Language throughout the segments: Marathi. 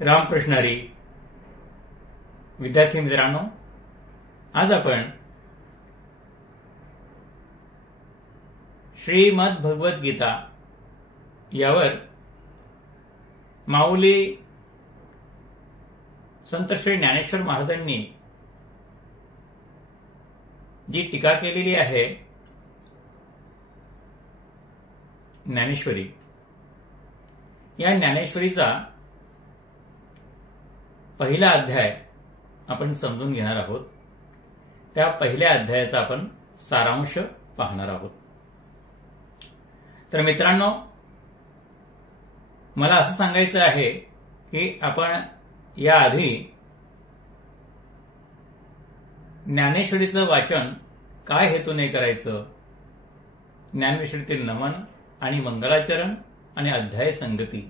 रामकृष्ण हरी. विद्यार्थी मित्रांनो, आज आपण श्रीमद भगवद गीता यावर माऊली संत श्री ज्ञानेश्वर महाराजांनी जी टीका केलेली आहे ज्ञानेश्वरी, या ज्ञानेश्वरीचा पहिला अध्याय आपण समजून घेणार आहोत. त्या पहिल्या अध्यायाचा आपण सारांश पाहणार आहोत. तर मित्रांनो, मला असं सांगायचं आहे की आपण याआधी ज्ञानेश्वरीचं वाचन काय हेतूने करायचं, ज्ञानेश्वरीतील नमन आणि मंगलाचरण आणि अध्याय संगती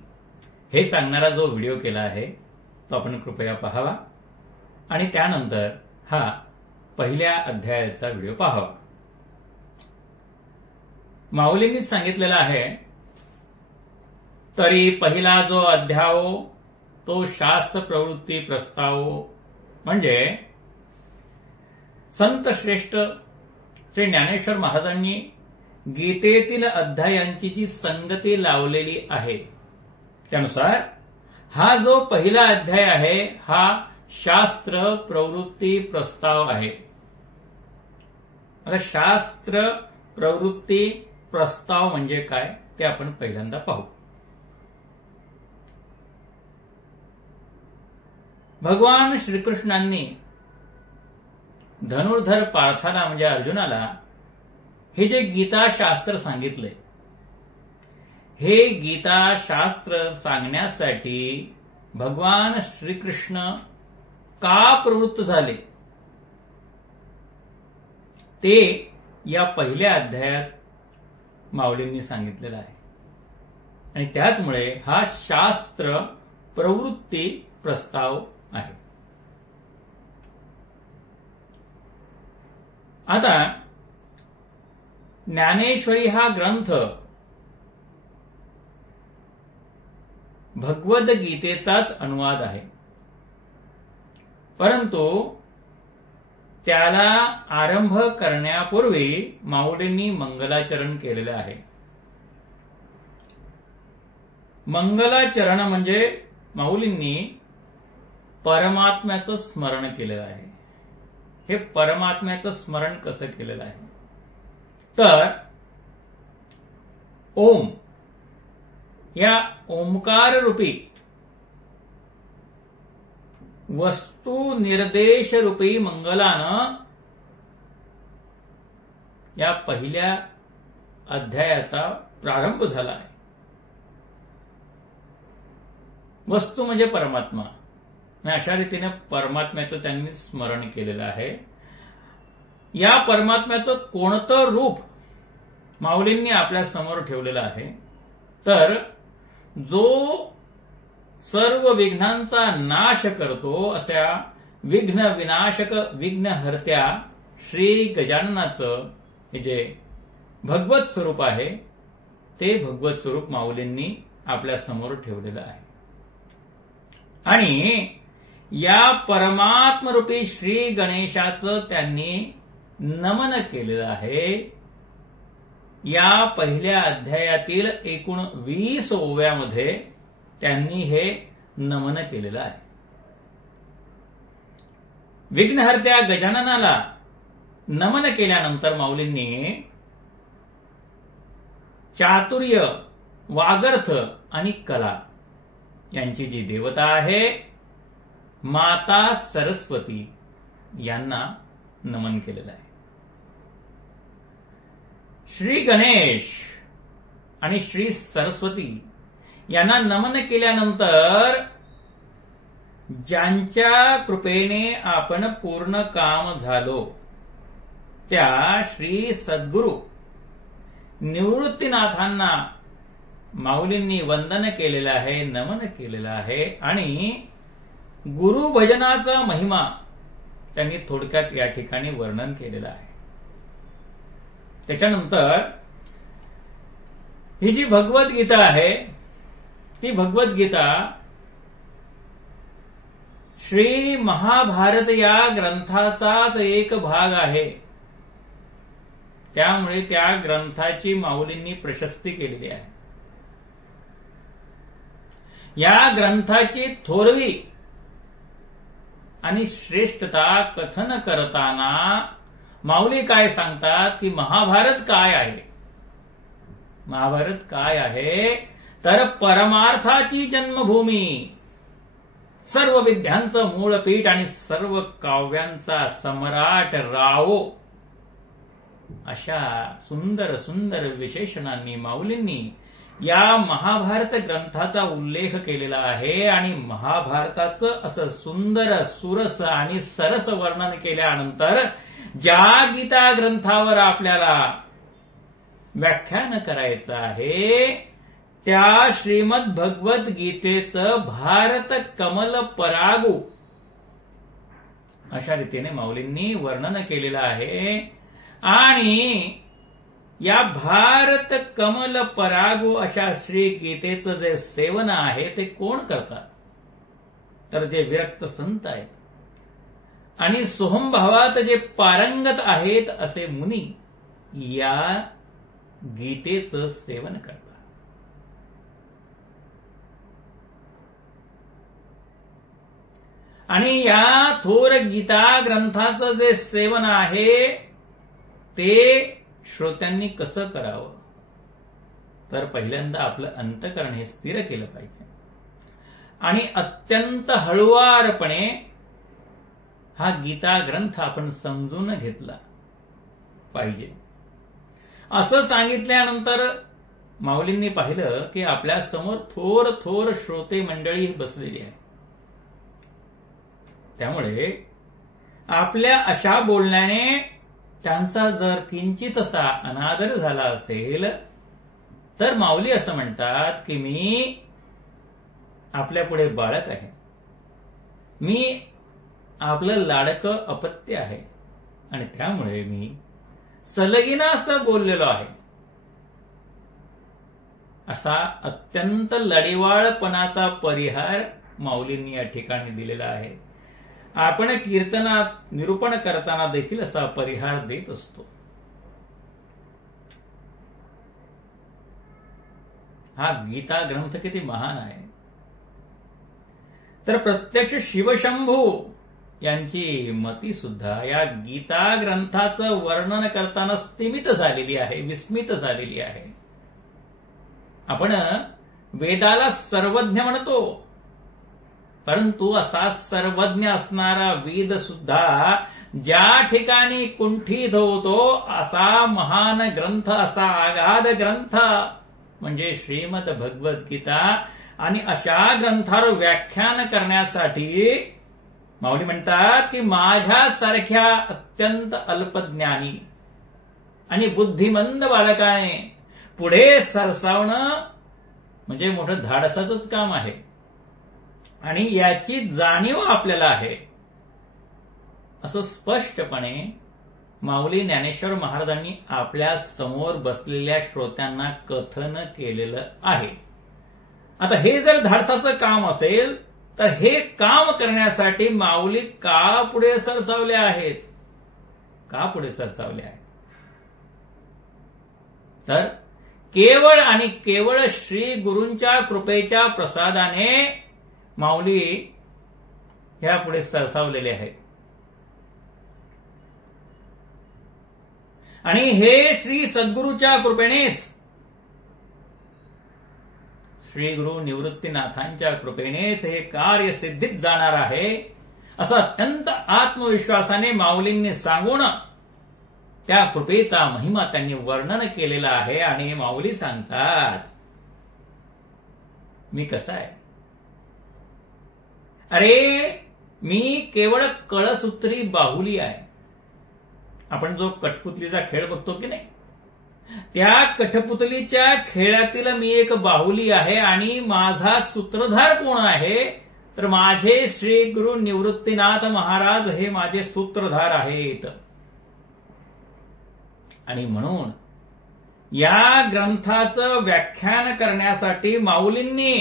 हे सांगणारा जो व्हिडिओ केला आहे तो आपण कृपया पाहावा आणि त्यानंतर हा पहिल्या अध्यायाचा व्हिडिओ पाहावा. माऊलींनी सांगितलेला आहे, तरी पहिला जो अध्याय तो शास्त्र प्रवृत्ती प्रस्ताव, म्हणजे संत श्रेष्ठ श्री ज्ञानेश्वर महाराजांनी गीतेतील अध्यायांची जी संगती लावलेली आहे त्यानुसार हा जो पहिला अध्याय आहे हा शास्त्र प्रवृत्ती प्रस्ताव आहे. आता शास्त्र प्रवृत्ती प्रस्ताव म्हणजे काय ते आपण पहिल्यांदा पाहू. भगवान श्रीकृष्णांनी धनुर्धर पार्थाला म्हणजे अर्जुनाला हे जे गीता शास्त्र सांगितले, हे गीता शास्त्र सांगण्यासाठी भगवान श्रीकृष्ण का प्रवृत्त झाले ते या पहिल्या अध्यायात माऊलींनी सांगितलेलं आहे. आणि त्याचमुळे हा शास्त्र प्रवृत्ती प्रस्ताव आहे. आता ज्ञानेश्वरी हा ग्रंथ भगवद गीतेचाच अनुवाद आहे, परंतु त्याला आरंभ करण्यापूर्वी माऊलींनी मंगलाचरण केलेलं आहे. मंगलाचरण म्हणजे माऊलींनी परमात्म्याचं स्मरण केलेलं आहे. हे परमात्म्याचं स्मरण कसं केलेलं आहे तर ओम या ओंकार रूपी वस्तू निर्देश रूपी मंगलानं या पहिल्या अध्यायाचा प्रारंभ झाला आहे. वस्तू म्हणजे परमात्मा, अशा रीतीने परमात्म्याचं त्यांनी स्मरण केलेलं आहे. या परमात्म्याचं कोणतं रूप माऊलींनी आपल्या समोर ठेवलेलं आहे तर जो सर्व विघ्नांचा नाश करतो अशा विघ्न विनाशक विघ्नहर्त्या श्री गजाननाचं हे जे भगवत स्वरूप आहे ते भगवत स्वरूप माऊलींनी आपल्या समोर ठेवलेलं आहे. आणि या परमात्मरूपी श्री गणेशाचं त्यांनी नमन केलेलं आहे. या पहिल्या अध्यायातील एकूण 20 ओव्यामध्ये त्यांनी हे नमन केलेलं आहे. विघ्नहर्त्या गजाननाला नमन केल्यानंतर माऊलींनी चातुर्य, वागर्थ आणि कला यांची जी देवता आहे माता सरस्वती यांना नमन केलेलं आहे. श्री गणेश आणि श्री सरस्वती यांना नमन केल्यानंतर ज्यांच्या कृपेने आपण पूर्ण काम झालो त्या श्री सद्गुरु निवृत्तीनाथांना माऊलींनी वंदन केलेलं आहे, नमन केलेलं आहे. आणि गुरुभजनाचा महिमा त्यांनी थोडक्यात या ठिकाणी वर्णन केलेलं आहे. त्याच्यानंतर ही जी भगवद्गीता आहे ती भगवद्गीता श्री महाभारत या ग्रंथाचाच एक भाग आहे. त्यामुळे त्या ग्रंथाची माऊलींनी प्रशस्ती केलेली आहे. या ग्रंथाची थोरवी आणि श्रेष्ठता कथन करताना माऊली काय सांगतात की महाभारत काय आहे. महाभारत काय आहे तर परमार्थाची जन्मभूमी, सर्व विद्यांचं मूळपीठ आणि सर्व काव्यांचा सम्राट रावो, अशा सुंदर सुंदर विशेषणांनी माऊलींनी या महाभारत ग्रंथाचा उल्लेख केलेला आहे. आणि महाभारताचं असं सुंदर सुरस आणि सरस वर्णन केल्यानंतर ज्या गीता ग्रंथावर आपल्याला व्याख्यान करायचं आहे त्या श्रीमद भगवत गीतेचं भारत कमल परागू अशा रीतीने माऊलींनी वर्णन केलेलं आहे. आणि या भारत कमल परागू अशा श्री गीतेचं जे सेवन आहे ते कोण करतात तर जे विरक्त संत आहेत आणि सोहमभावात जे पारंगत आहेत असे मुनी या गीतेचं सेवन करतात. आणि या थोर गीता ग्रंथाचं जे सेवन आहे ते श्रोत्यांनी कसं करावं तर पहिल्यांदा आपलं अंतःकरण हे स्थिर केलं पाहिजे आणि अत्यंत हळुवारपणे हा गीता ग्रंथ आपण समजून घेतला पाहिजे. असं सांगितल्यानंतर माऊलींनी पाहिलं की आपल्या समोर थोर थोर श्रोते मंडळी बसलेली आहे. त्यामुळे आपल्या अशा बोलण्याने त्यांचा जर किंचित असा अनादर झाला असेल तर माऊली असं म्हणतात की मी आपल्यापुढे बाळक आहे, मी आपलं लाडकं अपत्य आहे आणि त्यामुळे मी सलगीनं असं बोललेलो आहे. असा अत्यंत लढीवाळपणाचा परिहार माऊलींनी या ठिकाणी दिलेला आहे. आपण कीर्तनात निरूपण करताना देखील असा परिहार देत असतो. हा गीता ग्रंथ किती महान आहे तर प्रत्यक्ष शिवशंभू यांची मती सुद्धा या गीता ग्रंथाचं वर्णन करताना स्तिमित झालेली आहे, विस्मित झालेली आहे. आपण वेदाला सर्वज्ञ म्हणतो, परंतु असा सर्वज्ञ असणारा वेद सुद्धा ज्या ठिकाणी कुंठित होतो असा महान ग्रंथ, असा आगाध ग्रंथ म्हणजे श्रीमद भगवद्गीता. आणि अशा ग्रंथावर व्याख्यान करण्यासाठी माऊली म्हणतात की माझ्यासारख्या अत्यंत अल्पज्ञानी आणि बुद्धिमंद बालकाने पुढे सरसावणं म्हणजे मोठं धाडसाचंच काम आहे आणि याची जाणीव आपल्याला आहे असं स्पष्टपणे माऊली ज्ञानेश्वर महाराजांनी आपल्या समोर बसलेल्या श्रोत्यांना कथन केलेलं आहे. आता हे जर धाडसाचं काम असेल तर हे काम करण्यासाठी माऊली का पुढे सरसावले आहेत, का पुढे सरसावले आहेत तर केवळ आणि केवळ श्री गुरूंच्या कृपेच्या प्रसादाने माऊली ह्या पुढे सरसावलेले आहेत. आणि हे श्री सद्गुरूच्या कृपेनेच, श्री गुरु निवृत्तीनाथांच्या कृपेनेच हे कार्य सिद्धीत जाणार आहे असं अत्यंत आत्मविश्वासाने माऊलींनी सांगून त्या कृपेचा महिमा त्यांनी वर्णन केलेला आहे. आणि माऊली सांगतात मी कसा आहे, अरे मी केवळ कळसूत्री बाहुली आहे. आपण जो कठपुतलीचा खेळ बघतो की नाही, त्या कठपुतलीच्या खेळातील मी एक बाहुली आहे आणि माझा सूत्रधार कोण आहे तर माझे श्री गुरु निवृत्तीनाथ महाराज हे माझे सूत्रधार आहेत. आणि म्हणून या ग्रंथाचं व्याख्यान करण्यासाठी माऊलींनी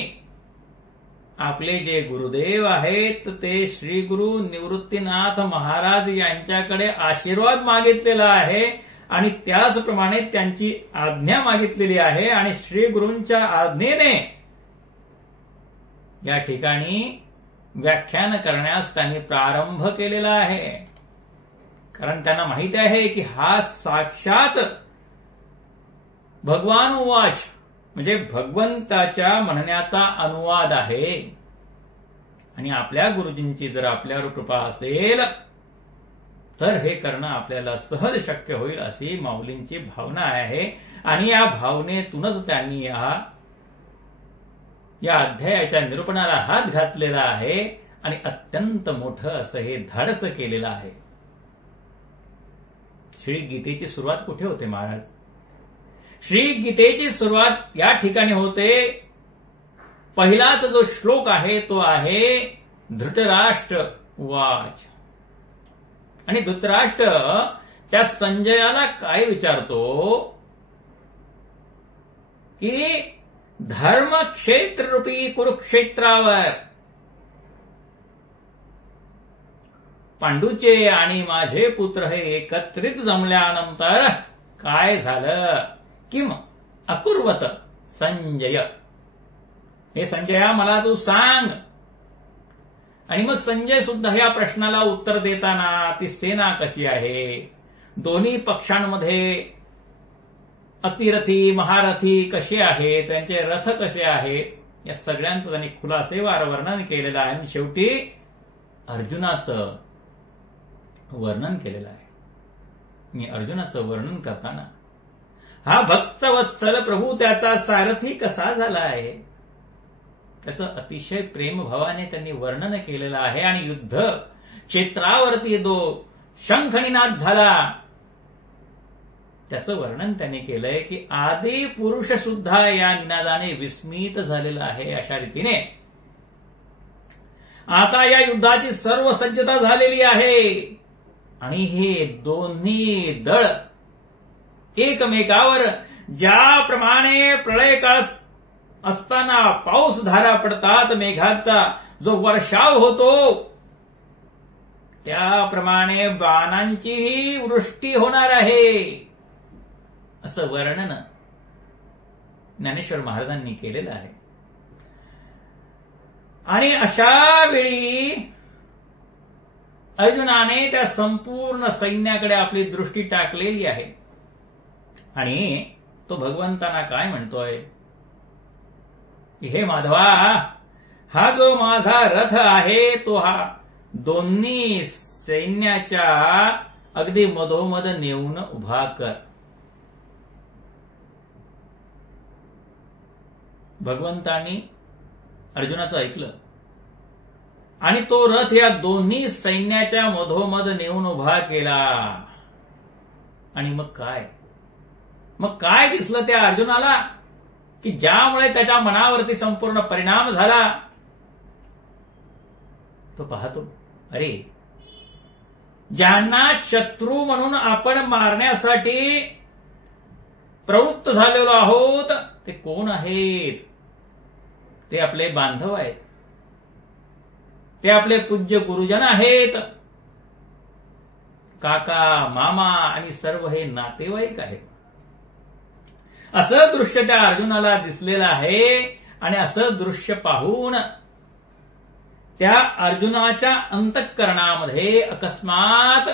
आपले जे गुरुदेव आहेत ते श्री गुरु निवृत्तीनाथ महाराज यांच्याकडे आशीर्वाद मागितलेला आहे आणि त्याचप्रमाणे त्यांची आज्ञा मागितलेली आहे आणि श्री गुरूंच्या आज्ञेने या ठिकाणी व्याख्यान करण्यास त्यांनी प्रारंभ केलेला आहे. कारण त्यांना माहिती आहे की हा साक्षात भगवान उवाच म्हणजे भगवंताच्या म्हणण्याचा अनुवाद आहे. आणि आपल्या गुरुजींची जर आपल्यावर कृपा असेल तर हे करणं आपल्याला सहज शक्य होईल अशी माऊलींची भावना आहे. आणि या भावनेतूनच त्यांनी या अध्यायाच्या निरूपणाला हात घातलेला आहे आणि अत्यंत मोठं असं हे धाडस केलेलं आहे. श्री गीतेची सुरुवात कुठे होते महाराज? श्री गीतेची सुरुवात या ठिकाणी होते. पहिलाच जो श्लोक आहे तो आहे धृतराष्ट्र उवाच. आणि धृतराष्ट्र त्या संजयाला काय विचारतो की धर्मक्षेत्ररूपी कुरुक्षेत्रावर पांडूचे आणि माझे पुत्र हे एकत्रित जमल्यानंतर काय झालं? किम अकुर्वत संजय, हे संजया मला तू सांग. आणि मग संजय सुद्धा या प्रश्नाला उत्तर देताना ती सेना कशी आहे, दोन्ही पक्षांमध्ये अतिरथी महारथी कसे आहेत, त्यांचे रथ कसे आहेत, या सगळ्यांचं त्यांनी खुलासेवार वर्णन केलेलं आहे. आणि शेवटी अर्जुनाचं वर्णन केलेलं आहे. मी अर्जुनाचं वर्णन करताना हा भक्तवत्सल प्रभू त्याचा सारथी कसा झाला आहे त्याचं अतिशय प्रेमभावाने त्यांनी वर्णन केलेलं आहे. आणि युद्ध क्षेत्रावरती जो शंखनिनाद झाला त्याचं वर्णन त्यांनी केलंय की आदी पुरुष सुद्धा या निनादाने विस्मित झालेला आहे. अशा रीतीने आता या युद्धाची सर्व सज्जता झालेली आहे आणि हे दोन्ही दळ एकमेकावर ज्याप्रमाणे प्रलय काळ असताना पाऊस धारा पडतात, मेघाचा जो वर्षाव होतो, त्याप्रमाणे बाणांचीही वृष्टी होणार आहे असं वर्णन ज्ञानेश्वर महाराजांनी केलेलं आहे. आणि अशा वेळी अर्जुनाने त्या संपूर्ण सैन्याकडे आपली दृष्टी टाकलेली आहे. आणि तो भगवंतांना काय म्हणतोय, हे माधवा, हा जो माझा रथ आहे तो हा दोन्ही सैन्याच्या अगदी मधोमध नेऊन उभा कर. भगवंतांनी अर्जुनाचं ऐकलं आणि तो रथ या दोन्ही सैन्याच्या मधोमध नेऊन उभा केला. आणि मग काय दिसलं त्या अर्जुनाला की ज्यामुळे त्याच्या मनावरती संपूर्ण परिणाम झाला. तो पाहतो, अरे ज्यांना शत्रू म्हणून आपण मारण्यासाठी प्रवृत्त झालेलो आहोत ते कोण आहेत? ते आपले बांधव आहेत, ते आपले पूज्य गुरुजन आहेत, काका मामा आणि सर्व हे नातेवाईक आहेत. असं दृश्य त्या अर्जुनाला दिसलेलं आहे. आणि असं दृश्य पाहून त्या अर्जुनाच्या अंतःकरणामध्ये अकस्मात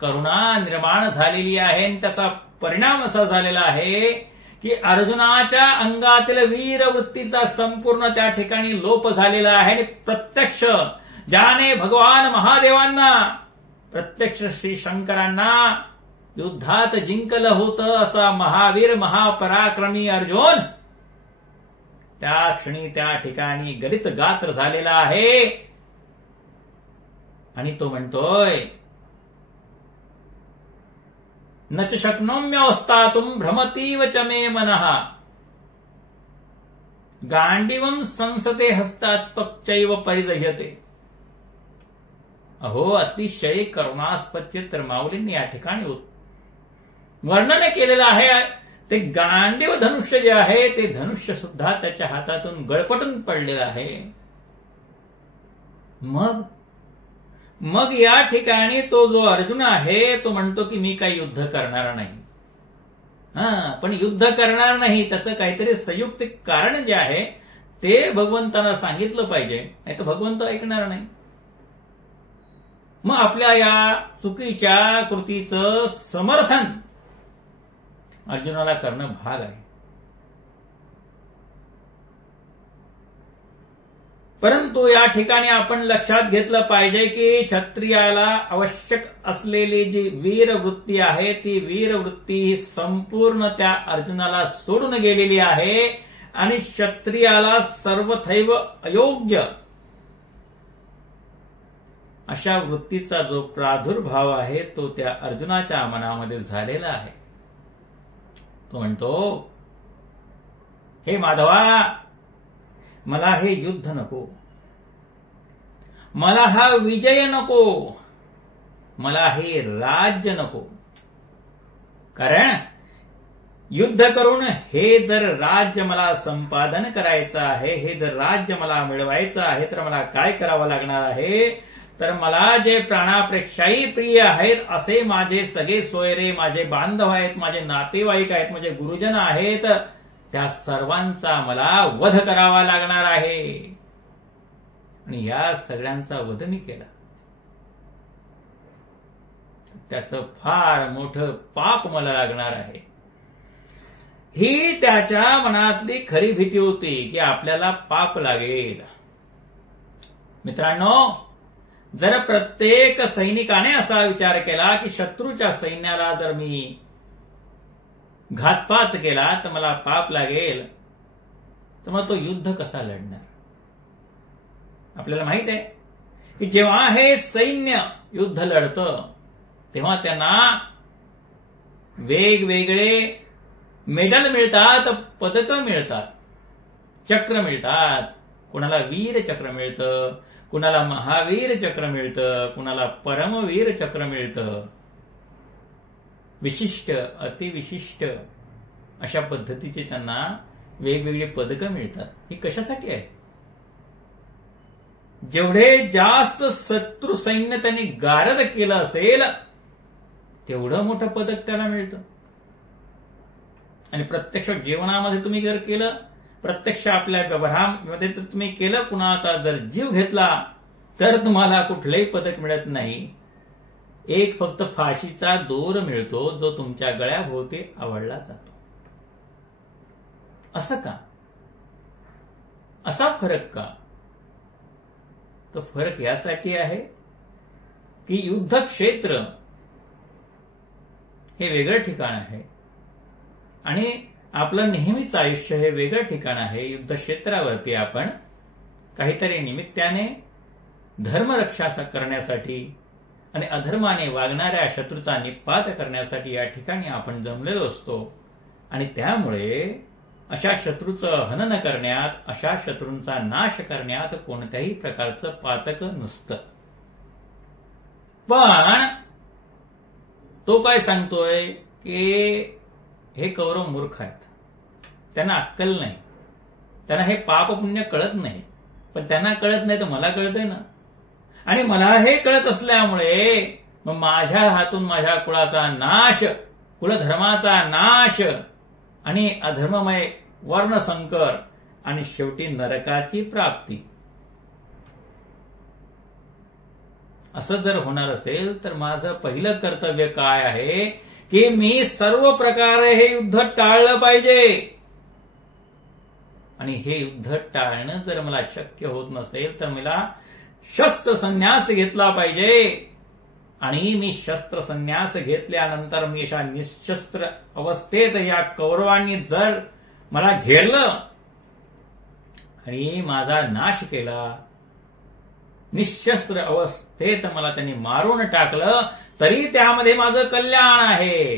करुणा निर्माण झालेली आहे. आणि त्याचा परिणाम असा झालेला आहे की अर्जुनाच्या अंगातील वीरवृत्तीचा संपूर्ण त्या ठिकाणी लोप झालेला आहे. आणि प्रत्यक्ष ज्याने भगवान महादेवांना, प्रत्यक्ष श्री शंकरांना युद्धात जिंकलं होतं असा महावीर महापराक्रमी अर्जुन त्या क्षणी त्या ठिकाणी गलित गात्र झालेला आहे. आणि तो म्हणतोय, न च शक्नोम्यवस्थातुं भ्रमतीव च मे मनः गांडीवं संसते हस्तात्पक्चैव परिदह्यते. अहो, अतिशय करुणास्पद चित्र माऊलींनी या ठिकाणी वर्णन केलेलं आहे. ते गांडीव धनुष्य जे आहे ते धनुष्य सुद्धा त्याच्या हातातून गळपटून पडलेलं आहे. मग या ठिकाणी तो जो अर्जुन आहे तो म्हणतो की मी काही युद्ध करणार नाही. पण युद्ध करणार नाही त्याचं काहीतरी संयुक्तिक कारण जे आहे ते भगवंतांना सांगितलं पाहिजे, नाही तर भगवंत ऐकणार नाही. मग आपल्या या चुकीच्या कृतीचं समर्थन अर्जुनाला करणं भाग आहे. परंतु या ठिकाणी आपण लक्षात घेतलं पाहिजे की क्षत्रियाला आवश्यक असलेली जी वीरवृत्ती आहे ती वीरवृत्ती संपूर्ण त्या अर्जुनाला सोडून गेलेली आहे आणि क्षत्रियाला सर्वथैव अयोग्य अशा वृत्तीचा जो प्रादुर्भाव आहे तो त्या अर्जुनाच्या मनामध्ये झालेला आहे. तो म्हणतो, हे माधवा, मला हे युद्ध नको, मला हा विजय नको, मला हे राज्य नको. कारण युद्ध करून हे जर राज्य मला संपादन करायचं आहे, हे जर राज्य मला मिळवायचं आहे तर मला काय करावं लागणार आहे, तर मला जे प्राणापेक्षाही प्रिय आहेत असे माझे सगळे सोयरे, माझे बांधव आहेत, माझे नातेवाईक आहेत, माझे गुरुजन आहेत, त्या सर्वांचा मला वध करावा लागणार आहे. आणि या सगळ्यांचा वध मी केला त्याचं फार मोठं पाप मला लागणार आहे. ही त्याच्या मनातली खरी भीती होती की आपल्याला पाप लागेल. मित्रांनो, जर प्रत्येक सैनिकाने असा विचार केला की शत्रूच्या सैन्याला जर मी घातपात केला तर मला पाप लागेल, तर मग तो युद्ध कसा लढणार? आपल्याला माहित आहे की जेव्हा हे सैन्य युद्ध लढतं तेव्हा त्यांना वेगवेगळे मेडल मिळतात, पदकं मिळतात, चक्र मिळतात. कुणाला वीर चक्र मिळतं, कुणाला महावीर चक्र मिळतं, कुणाला परमवीर चक्र मिळतं. विशिष्ट, अतिविशिष्ट अशा पद्धतीचे त्यांना वेगवेगळी पदकं मिळतात. ही कशासाठी आहे? जेवढे जास्त शत्रू सैन्य त्यांनी गारद केलं असेल तेवढं मोठं पदक त्याला मिळतं. आणि प्रत्यक्ष जीवनामध्ये तुम्ही जर केलं, प्रत्यक्ष आपल्या व्यवहारामध्ये जर तुम्ही केलं, कुणाचा जर जीव घेतला तर तुम्हाला कुठलंही पदक मिळत नाही. एक फक्त फाशीचा दोर मिळतो जो तुमच्या गळ्याभोवती आवळला जातो. असं का? असा फरक का? तो फरक यासाठी आहे की युद्ध क्षेत्र हे वेगळं ठिकाण आहे आणि आपलं नेहमीच आयुष्य हे वेगळं ठिकाण आहे. युद्ध क्षेत्रावरती आपण काहीतरी निमित्ताने धर्मरक्षा करण्यासाठी आणि अधर्माने वागणाऱ्या शत्रूचा निपात करण्यासाठी या ठिकाणी आपण जमलेलो असतो. आणि त्यामुळे अशा शत्रूचं हनन करण्यात, अशा शत्रूंचा नाश करण्यात कोणत्याही प्रकारचं पातक नसतं. पण तो काय सांगतोय की हे कौरव मूर्ख आहेत, त्यांना अक्कल नाही, त्यांना हे पाप पुण्य कळत नाही. पण त्यांना कळत नाही तर मला कळतंय ना. आणि मला हे कळत असल्यामुळे मग माझ्या हातून माझ्या कुळाचा नाश, कुलधर्माचा नाश आणि अधर्ममय वर्णसंकर आणि शेवटी नरकाची प्राप्ती. असं जर होणार असेल तर माझं पहिलं कर्तव्य काय आहे की मी सर्व प्रकारे हे युद्ध टाळलं पाहिजे. आणि हे युद्ध टाळणं जर मला शक्य होत नसेल तर मला शस्त्र संन्यास घेतला पाहिजे. आणि मी शस्त्र संन्यास घेतल्यानंतर मी अशा निशस्त्र अवस्थेत या कौरवांनी जर मला घेरलं आणि माझा नाश केला, निशस्त्र अवस्थेत मला त्यांनी मारून टाकलं, तरी त्यामध्ये माझं कल्याण आहे.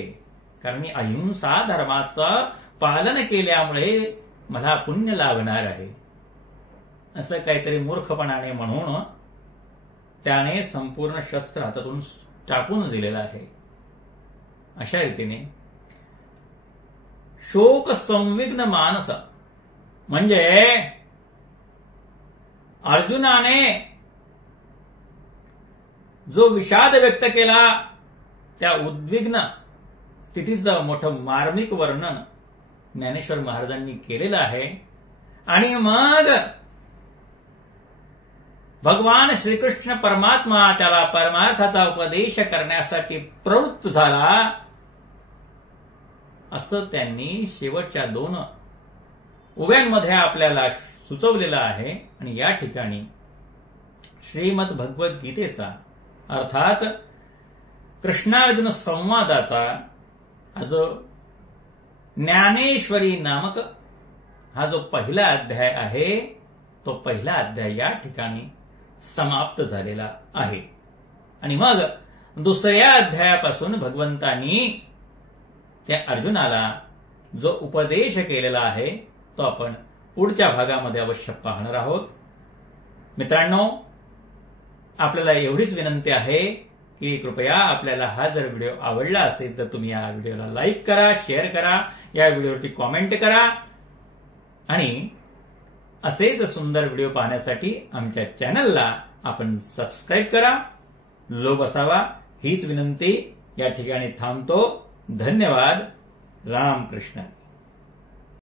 कारण मी अहिंसा धर्माचं पालन केल्यामुळे मला पुण्य लाभणार आहे. असं काहीतरी मूर्खपणाने म्हणून त्याने संपूर्ण शस्त्र हातातून टाकून दिलेलं आहे. अशा रीतीने शोक संविग्न मानस म्हणजे अर्जुनाने जो विषाद व्यक्त केला त्या उद्विग्न स्थितीचं मोठं मार्मिक वर्णन ज्ञानेश्वर महाराजांनी केलेलं आहे. आणि मग भगवान श्रीकृष्ण परमात्मा त्याला परमार्थाचा उपदेश करण्यासाठी प्रवृत्त झाला, असं त्यांनी शेवटच्या 2 उव्यांमध्ये आपल्याला सुचवलेलं आहे. आणि या ठिकाणी श्रीमद भगवद्गीतेचा अर्थात कृष्णार्जुन संवादाचा हा जो ज्ञानेश्वरी नामक हा जो पहिला अध्याय आहे, तो पहिला अध्याय या ठिकाणी समाप्त झालेला आहे. आणि मग दुसऱ्या अध्यायापासून भगवंतांनी त्या अर्जुनाला जो उपदेश केलेला आहे तो आपण पुढच्या भागामध्ये अवश्य पाहणार आहोत. मित्रांनो, आपल्याला एवढीच विनंती आहे की कृपया आपल्याला हा जर व्हिडिओ आवडला असेल तर तुम्ही या व्हिडिओला लाईक करा, शेअर करा, या व्हिडिओवरती कॉमेंट करा आणि असेच सुंदर व्हिडिओ पाहण्यासाठी आमच्या चॅनलला आपण सबस्क्राईब करा. लोभ असावा हीच विनंती या ठिकाणी थांबतो. धन्यवाद. रामकृष्ण.